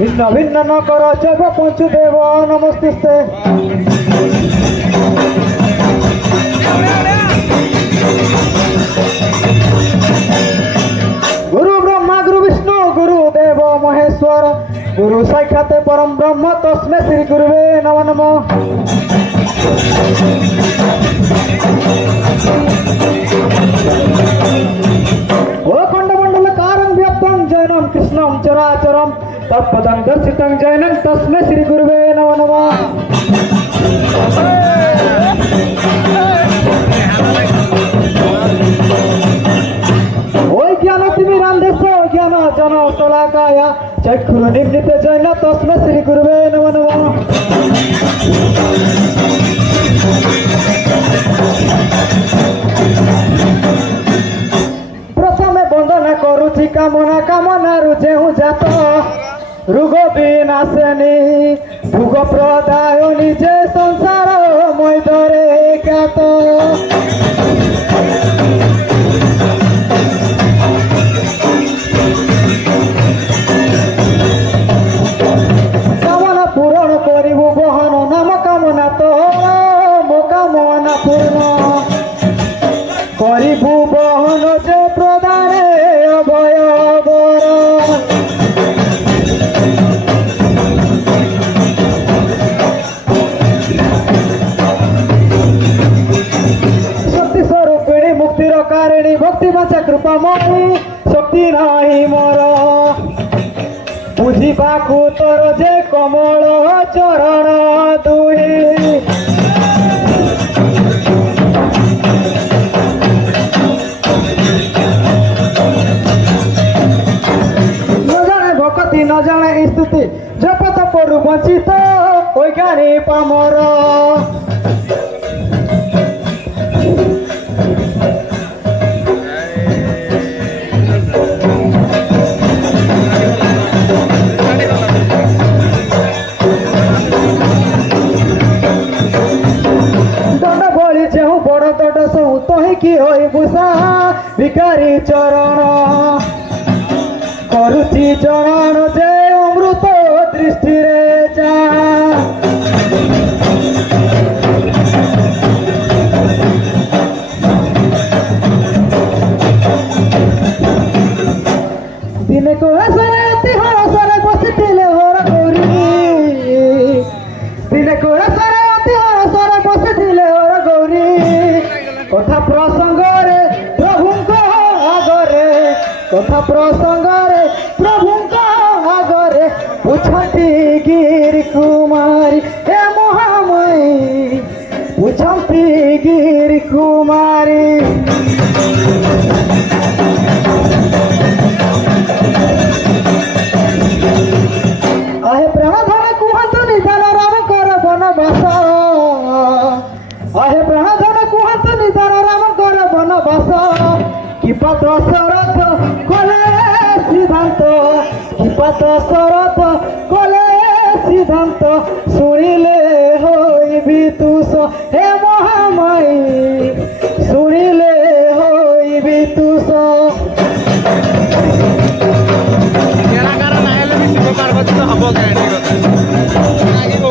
भिन्न भिन्न न कर जग पंचुदेव नमस्ते। गुरु ब्रह्मा गुरु विष्णु गुरुदेव महेश्वर गुरु साक्षात् परम ब्रह्म तस्मै श्री गुरुवे नमो नमः। ओ खंडमंडल कारण व्याप्तं जैनम कृष्ण कृष्णं चराचरं तत्पदं दर्शितं जैनं तस्मै श्री गुरुवे नमो नमः। ওই জ্ঞান তুমি রান্ধেছ জ্ঞান জন শলাকায়া চক্ষুর নিবৃতে জৈন তস্মৈ শ্রী গুরুবে নমো নমঃ। প্রথমে বন্দনা করুছি কামনা কামনারু যেহু জাত রোগ বিনাশিনী ভোগ প্রদায় নিজে সংসার মই ধরে খ্যাত। কামনা পূরণ করিব বহন নাম কামনা তো মো কামনা পূর্ণ করিবু বহন যে প্রদানে অভয় বর। শক্তি স্বরূপিণী মুক্তির কারিণী ভক্তি বাঁচা কৃপাময়ী শক্তি নাই মর বুঝিবাকু তোর যে কমল চরণ দুই। ভক্তি ন জানে স্তুতি জপত পড়ু বঞ্চিত ওই গানি পামর। দণ্ড বলি যেহু বড় দণ্ড সহু তহিকি হই ভূষা ভিকারি চরণ করুচি জনন যে অমৃত দৃষ্টিরে যা। দিনে কোড়াসরে অতি হরসরে বসিলে হর গৌরী দিনে কোড়াসরে অতি হরসরে বসিলে হর গৌরী কথা প্রসঙ্গরে প্রভুঙ্ক আগরে কথা প্রসঙ্গরে প্রভুঙ্ক আগরে পুছন্তি গিরি কুমারী হে মহাময়ী পুছন্তি গিরি কুমারী। আহে প্রেম ধন কুহন্তু নিধন রাম কর বনবাস আহে প্রেম ধন কুহন্তু নিধন রাম কর বনবাস কিপা দশরথ কলে সিদ্ধান্ত কিপা দশরথ কলে সিদ্ধান্ত শুনিলে হইবি তুষ হে মহামায়ী শুনিলে হইবি তুষ।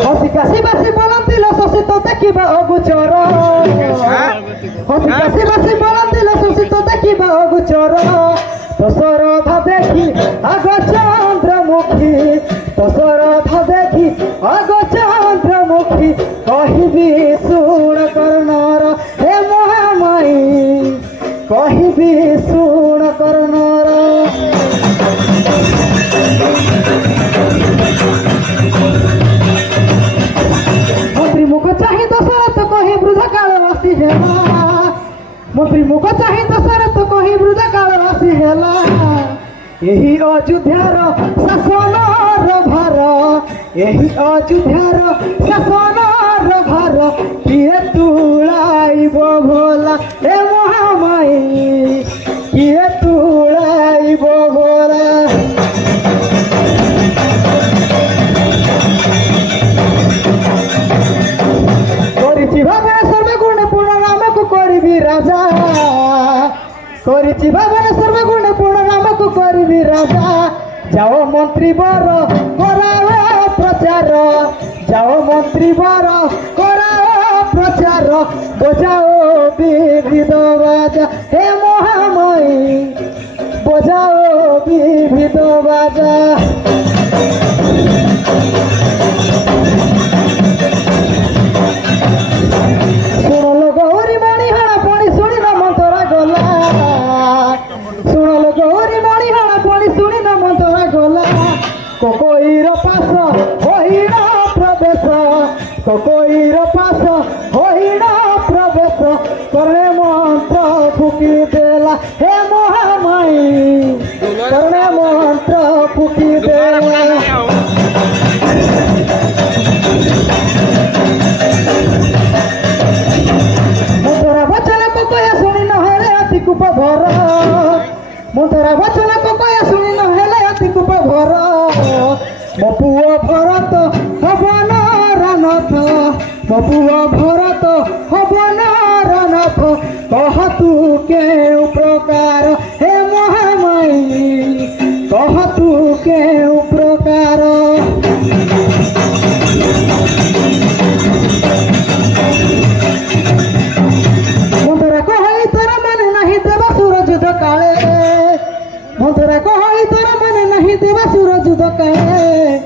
হসি কাশি বাসি বলন্তিল শোষিত দেখিবা অগুচর হসি কাশি বাসি বলন্তিল শোষিত দেখিবা অগুচর। দশরথ দেখি আগ চন্দ্রমুখী দশরথ দেখি আগ চন্দ্রমুখী কহিবি শুণ কর্ণর হে মহামায়ী কহিবি শুণ কর্ণর। মন্ত্রী মুখ চাহি দশরথ কহি বৃদ্ধ কালবাসী হেলা মন্ত্রী মুখ চাহি দশরথ কহি বৃদ্ধ কালবাসী হেলা। ଏହି ଅଯୋଧ୍ୟାର ଶାସନର ଭାର ଏହି ଅଯୋଧ୍ୟାର ଶାସନର ଭାର କିଏ ତୁଳାଇବ ଭୋଲା ଏ ମହାମାୟୀ କିଏ ତୁଳାଇବ ଭୋଲା। କରିଛି ଭାବରେ ସର୍ବଗୁଣ ପୂର୍ଣ୍ଣ ନାମକୁ କରିବି ରାଜା କରିଛି ଭାବରେ ସର୍ବଗୁଣ ପୂର୍ଣ୍ଣ ନାମକୁ କରିବି ରାଜା। ଯାଅ ମନ୍ତ୍ରୀ ବର କରାଅ ପ୍ରଚାର ଯାଅ ମନ୍ତ୍ରୀ ବର କରାଅ ପ୍ରଚାର ବଜାଓ ବିବିଧ ବାଜା হে মহামায়ী বজাও বিবিধ বাজা। শুনল গৌরী মণিহারা পড়ি শুনি না মন্তরা গলা শুনল গৌরী মণিহারা পড়ি শুনি না মন্তরা গলা। कोकोईर पास होइण प्रवेश कोकोईर पास होइण प्रवेश करणे मंत्र फुकी देला हे महामाई करणे मंत्र फुकी देला मुतरा वचन कोकोया सुनी न हेले अति कुप भर मुतरा वचन कोकोया सुनी न हेले अति कुप भर मो पुओ भरत हवन रनथ मो पुओ भरत हवन रनथ कह तू के प्रकार हे महामाई कह तू के प्रकार मुतरा कहई तोरा मन नहीं देवा सूरज काले मुतरा कहई तोरा मन नहीं देवा सूरज काले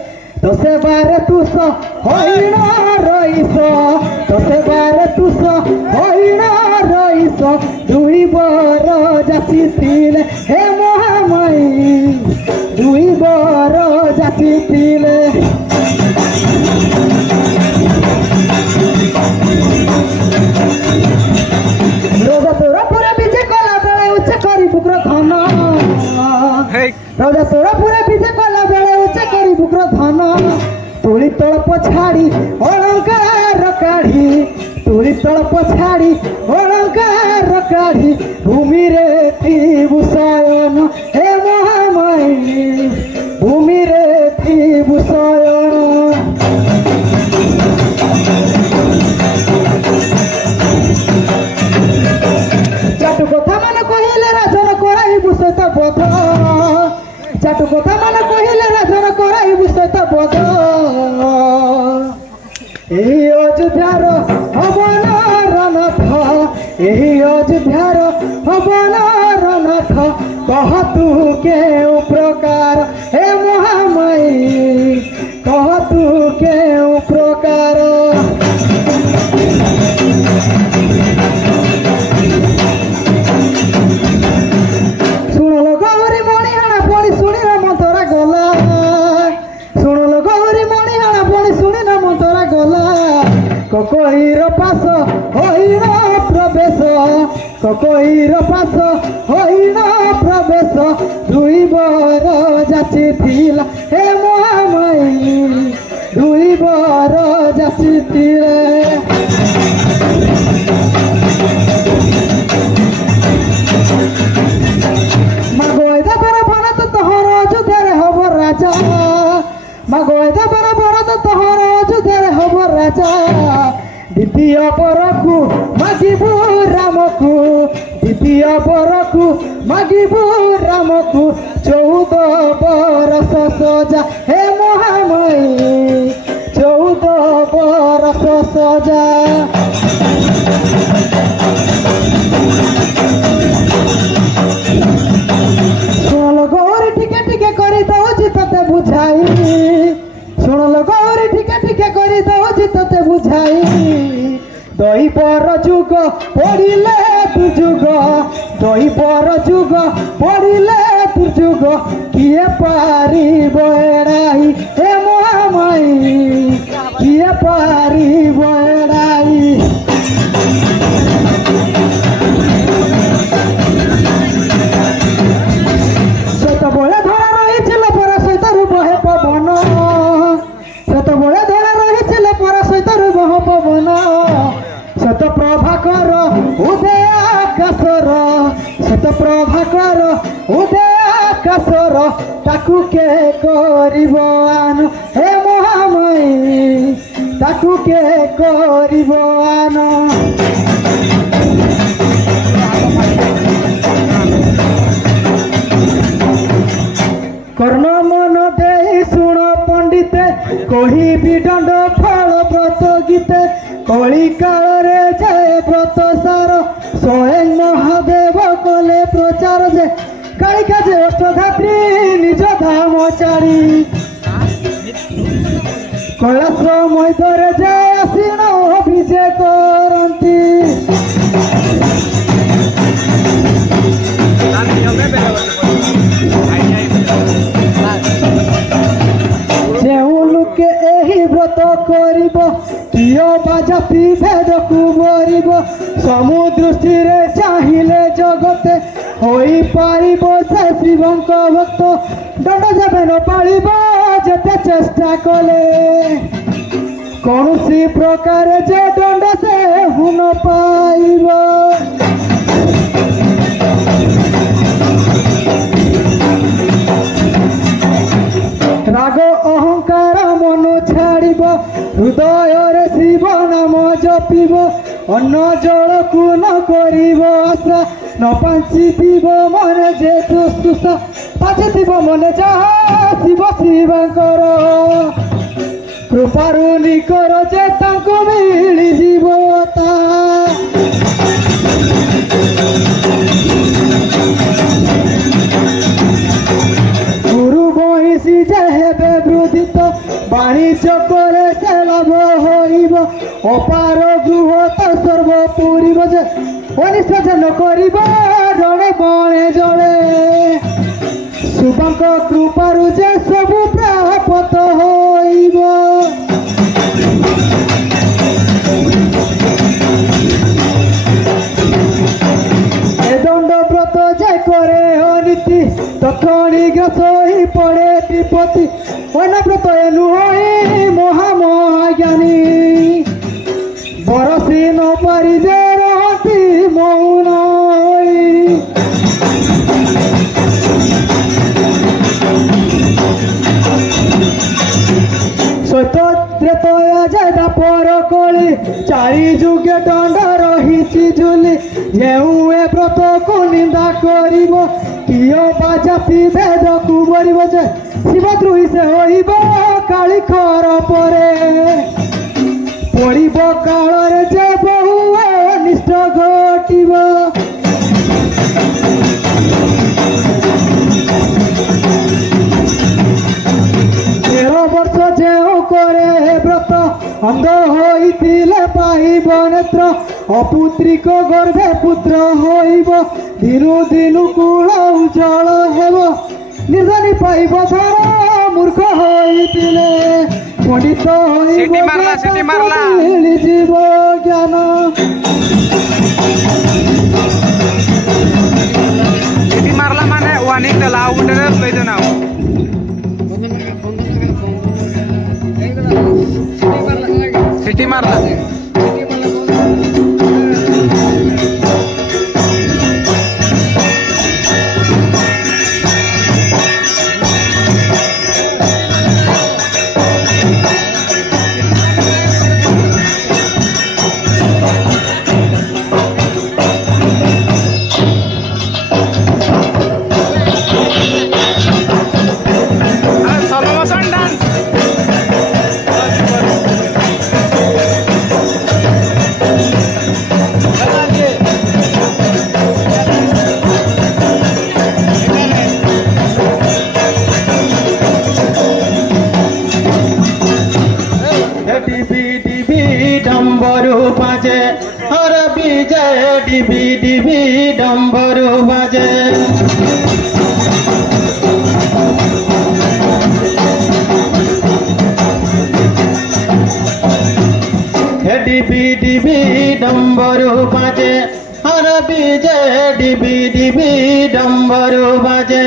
तो से बारे तू सो होइण रईस तो से बारे तू सो होइण रईस दुई बर जाति तिले हे महामाई दुई बर जाति तिले रोजा तोरा पूरा बीजे कला बेले उच्च करी बुक्र धन रोजा तोरा पूरा बीजे कला बेले उच्च करी बुक्र धन तुली तल पछाड़ी अलंकार काढ़ी तुली तल पछाड़ी अलंकार काढ़ी भूमि रे त्रिभूषण हे महामाई भूमि रे त्रिभूषण चाटु कथा मान कहिले राजन कराइबु सहित बोध चाटु कथा मान कहिले राजन कराइबु सहित बोध एही अयोध्यार हवन रनथ एही अयोध्यार हवन रनथ कह तू के प्रकार हे महामाई कह तू के प्रकार कोकोईर पास होइण प्रवेश कोकोईर पास होइण प्रवेश दुई बर जाति थिला हे महामाई दुई बर जाति थिले मागोयदा बर भरत तोहर अयोध्यारे हब राजा मागोयदा बर भरत तोहर अयोध्यारे हब राजा द्वितीय बरकु मागिबु रामकु द्वितीय बरकु मागिबु रामकु 14 बरस सजा हे महामाई 14 बरस सजा सुनल गौरी ठीके ठीके करी दउछि तते बुझाई सुनल गौरी ठीके ठीके करी दउछि तते बुझाई दैवर जुग पड़िले दुजुग दैवर जुग पड़िले दुजुग किए पारिब एड़ाई हे महामाई किए पारिब एड़ाई सेतबेले धरा रहिছিল पर सहितरु बहे पवन सेतबेले धरा रहिছিল पर सहितरु बहे पवन शत प्रभाकर उदय आकाशर शत प्रभाकर उदय आकाशर ताकू के करिब आन हे महामाई ताकू के करिब आन कर्ण मन दे शुण पंडिते कही विदंड फल व्रत गीते कली काल जय व्रत सार स्वयं महादेव कले प्रचार जे कालिका जे अष्टधात्री निज धाम चारी कैलास मैदरे जय आसीन अभिषेक करती चलिब कियो बा जाति भेद को मरिब समुदृष्टि चाहिए जगते होई पारिब से शिवंक भक्त दंड जबे न पालिब जेते चेष्टा कले कौन सी प्रकार जे दंड से हुन पाइब राग अहंकार मन छाड़ब हृदय शिव नाम जपिब अन्न जल को न कर आशा न पाचिब मन जे तुषा पाचिब मन जहा शिव शिवकर कृपारु निकर जे मिली जीवता वाणिज्य करे से लाभ होइब अपार गृह तो सर्व पूरीब जे अनिष्ट जन करिब रणे बणे जले शुभंक कृपारु जे सबु प्राप्त होइब ए दंड व्रत जे करे अनीति तखणी ग्रस ही पड़े विपत्ति अनव्रत नुहई महामहाज्ञानी बरसी न पारि जे रहती मौन सत्यत्रतया जेदा पर कली चारि जुगे दंड रही झुली जेऊ ए व्रत को निंदा करिब कियो बा जाति भेद को मरिब जे शिवद्रोही से होइब काली खर परे पड़िब काल जे बहु अनिष्ट घटिब 13 वर्ष जेउ करे व्रत अंध होइतिले पाइब नेत्र अपुत्रिक गर्भे पुत्र होइब दिनु दिनु कुल उज्जवल हेब निर्धनी पाइब धर मूर्ख होइतिले पंडित होइब मिलिजिब ज्ञान मारला माने वार्निंग देला उठे लई देना सिटी मारला डम्बरू बाजे हर विजय डिबी डिबी डम्बरू बाजे डिबी डिबी डम्बरू बाजे हर विजय डिबी डिबी डम्बरू बाजे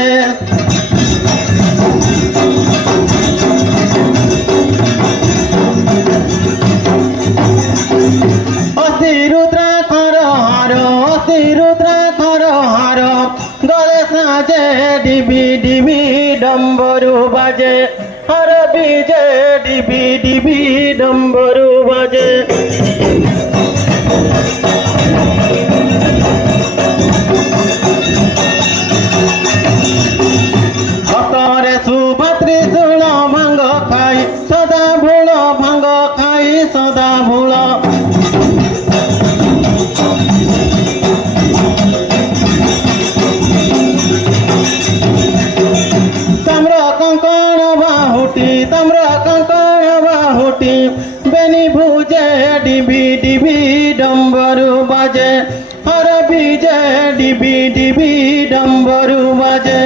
डिबी डिबी डम्बरू बाजे हर विजय डिबी डिबी डम्बरू बाजे हतरे सुभद्री सुण भांग खाई सदा भूल भांग खाई सदा भूल बेनी भूजे डिबी डिबी डम्बरू बाजे हर विजय डिबी डिबी डम्बरू बाजे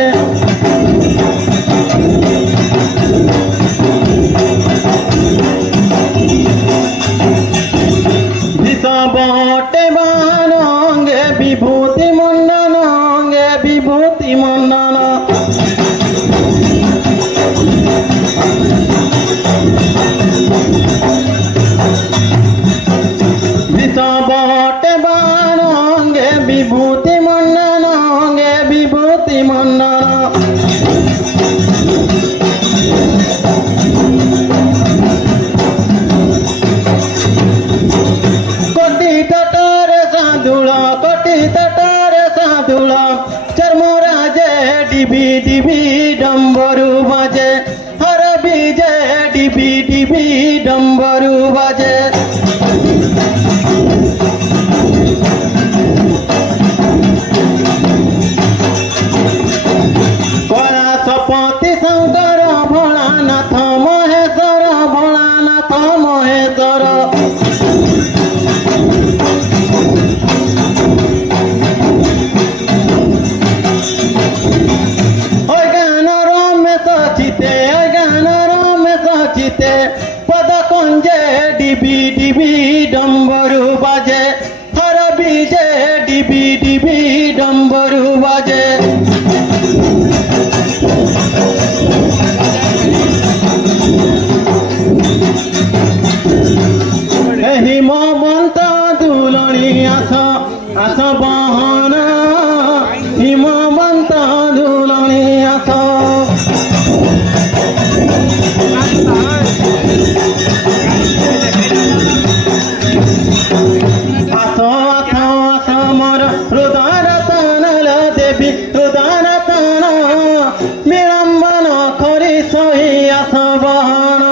ডিবি ডিবি ডম্বরু বাজে কৈলাসপতি শঙ্কর ভোলানাথ মহেশ্বর ভোলানাথ মহেশ্বর ওই গান রমেশ চিতে পদ কঞ্জে ডিবি ডিবি ডম্বরু বাজে হর বিজে ডিবি ডিবি ডম্বরু বাজে হিমবন্ত দুলনি আস আস বহন হিমবন্ত দুলনি আস আস আস আস মর হৃদয় রতন দেবী হৃদয় রতন বিড়ম্বন করি সহি আস বহন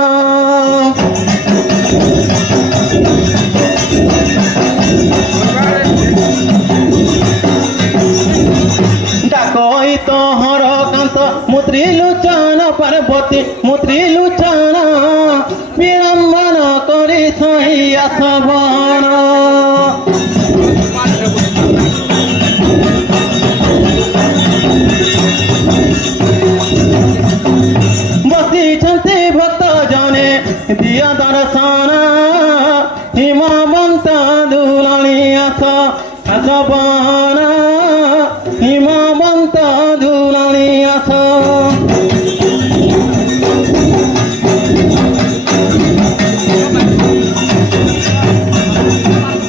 ডাকই তোহর কান্ত মুত্রি লুচন পার্বতী মুত্রি লুচন বিড়ম্বন করি সহি আসবন বসিଛନ୍ତି ভক্ত জনে দিয় দর্শন হিমবন্ত দুলনি আস আসবন হিমবন্ত দুলনি আস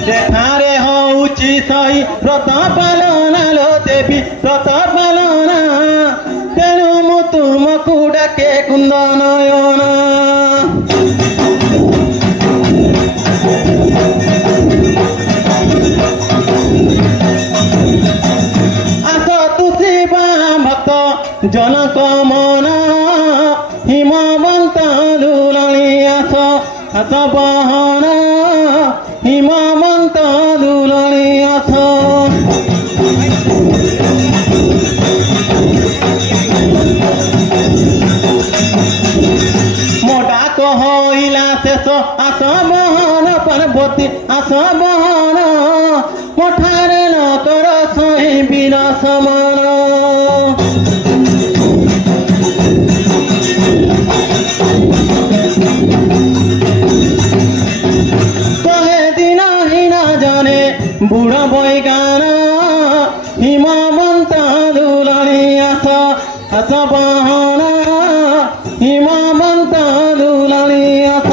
সেখারে হଉଛି সই ব্রত পালন লো দেবী ব্রত পালন তেଣୁ ମୁଁ ତୁମକୁ ଡାକେ କୁନ୍ଦ ନୟନ আস তুষি ভক্ত জনক মন হিমবন্ত দুলনি আস আস বহন হিমবন্ত দুলনি আস মোটা কহিলা শেষ আস বহন পার্বতী আস বহন মঠারে ন কর সহি বীর সমান কহে দিন হীনা জনে বুড় বৈগান হিমবন্ত দুলনি আস আস বহন হিমবন্ত দুলনি আস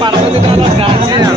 পার্বতী তো হলো গাছে না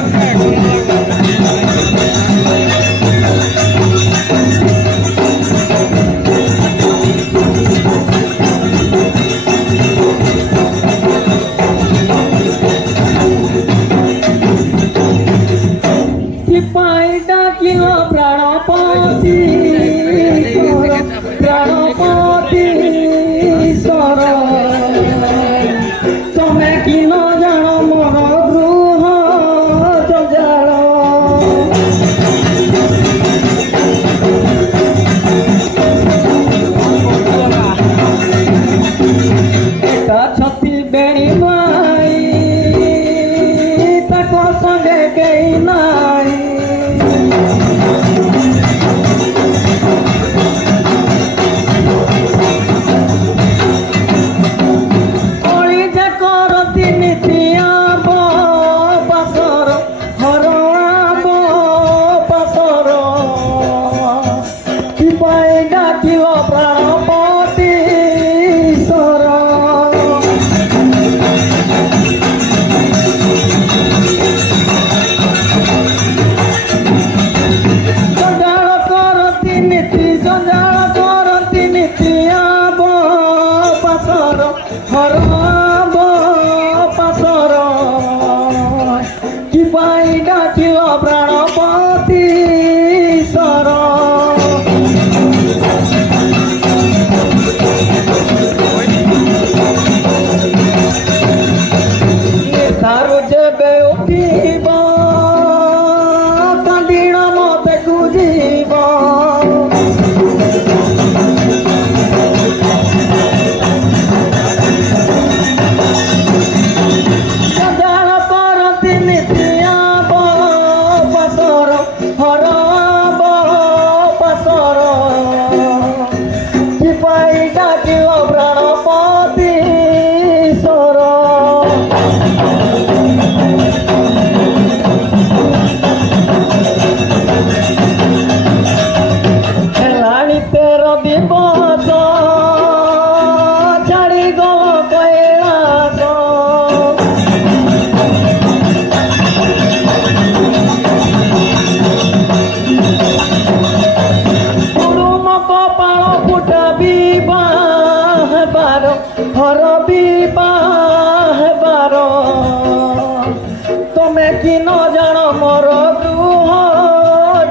कि न जान मोर गृह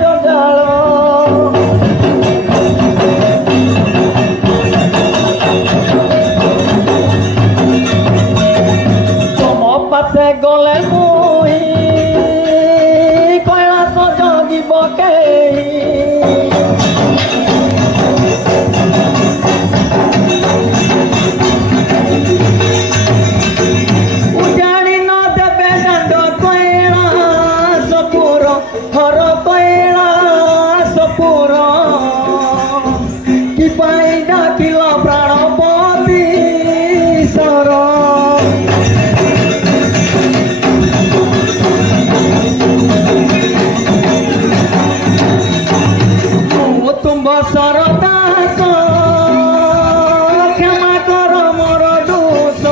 जंजाल तुम पासे गले मुई कैलाश जगिब केही उजाड़ी न देबे दंड कैलाशपुर हर कैलाशपुर कि पाई डाकिल प्राणपति सर तुम सरदास क्षमा कर मोर दोष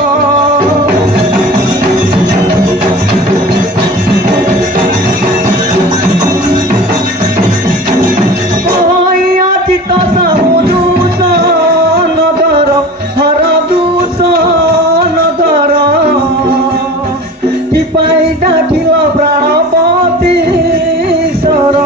चित समूदूष नगर हर दूष नगर कि पाई डाकिल प्राणपति सर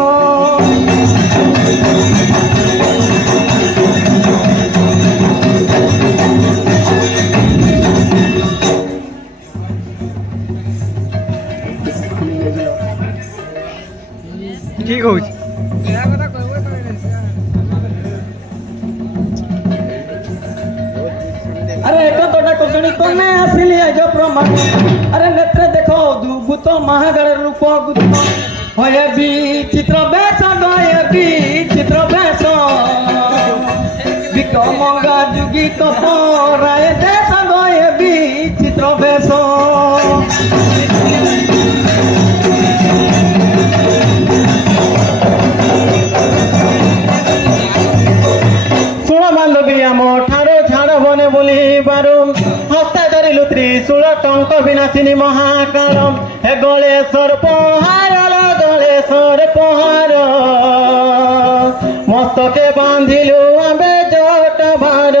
কি কହୁଛି अरे कतटा कसणी कने आसिली आज प्रमाण अरे नेत्रे देखो दुभूत महागण रूप गुप्त होए भी चित्र बेश गए भी चित्र बेश विक्रमंगा जुगी कपराय देश गए भी चित्र बेश बोली बारू हस्ते धरिलु त्रिशूल टंक विनाशिनी महाकाल हे गणेश्वर पहाड़ गणेश्वर पहाड़ मस्तके बांधिलु आंबे जट भार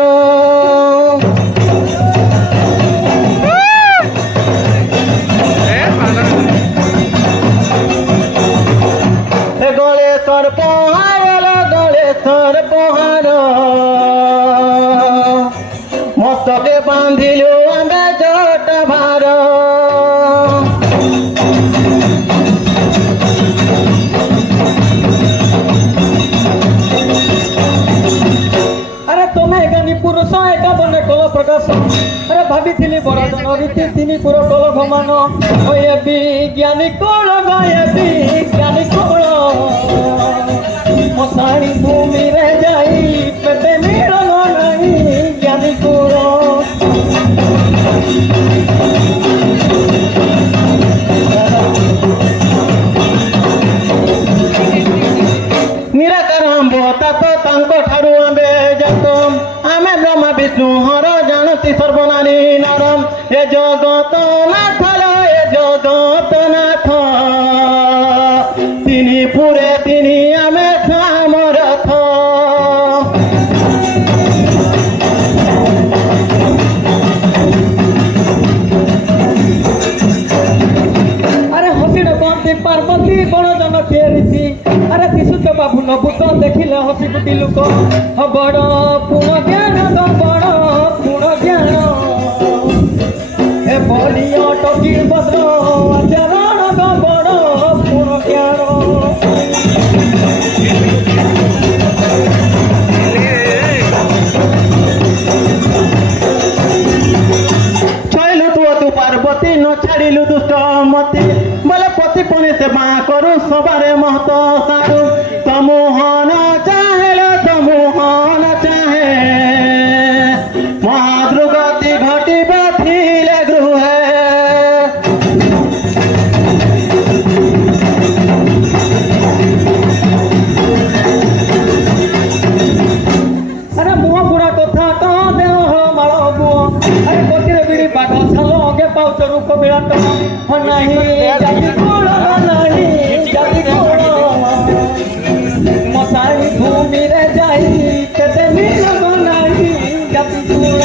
हे गणेश्वर पहाड़ गणेश्वर पहाड़ मस्तके बांधिलु आंबे जट भार अरे तुम्हें ज्ञानी पुरुष एका बने कल प्रकाश अरे भाभी बड़ जन रीति तीन पुर कल घमान होए विज्ञानी कल गए विज्ञानी कल मशाणी भूमि रे जाई पेटे मिलन नहीं ज्ञानी कूल निराकार आंब तात ठारू आंबे जात आमे ब्रह्मा विष्णु हर जानती सर्वनानी नारम ए जगत नाथ ए जगत नाथ तिनी पुरे तिनी आमे सामरथ पार्वती बड़ जन फेरी अरे शिशुत बाबू नभूत देखिले हसी कुटी लोक बड़ पुण ज्ञान बड़ पुण ज्ञान ए बलिय टकी भद्र आचरण बड़ पुण ज्ञान छाइलु तू पार्वती न छाड़िलु दुष्ट मती बोले पति पुनि सेवा करू सबारे महत सारू समूहन चाहे महाद्रुगति घटिबे थिले गृहे अरे मुह बुढ़ा कथा कह देह माल बुओ अरे पतिर बिड़ी बाघ छाल अगे पाउच रूप विराट नहीं जाति कोण नहीं जाति कोण मशाणी भूमि रे जाई केते मिलन नहीं जाति कोण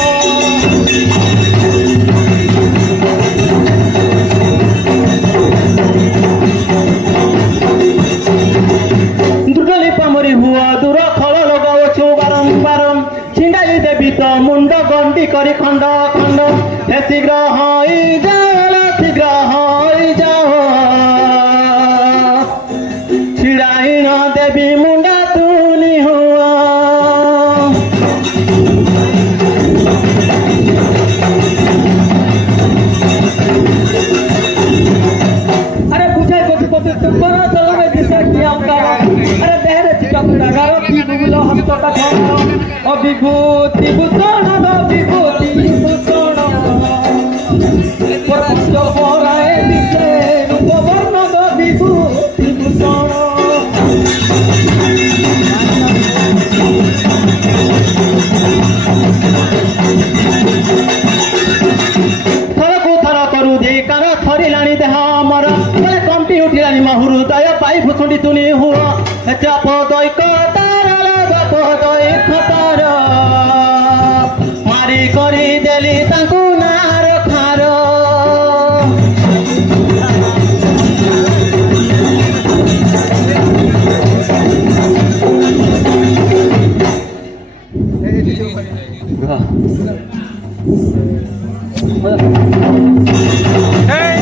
বিভূতি ভূষণ বিভূতি ভূষণ প্রপঞ্চ পরায় দিছে রূপবর্ণ বিভূতি ভূষণ ଥରକୁ ଥର କରୁ ଯେ କାର ଥରିଲାଣି ଦେହ ଆମର ବେଳେ କମ୍ପି ଉଠିଲାଣି ମହୁରୁ ଦୟ ପାଇ ଭୂଷୁଣ୍ଡି ତୁନି ହୁଅ ଚାପ ଦୈକ ତାର ବାପ ଦୈକ ତାର ମାରି କରି ଦେଲି ତାଙ୍କୁ ନାର ଖାର Hey!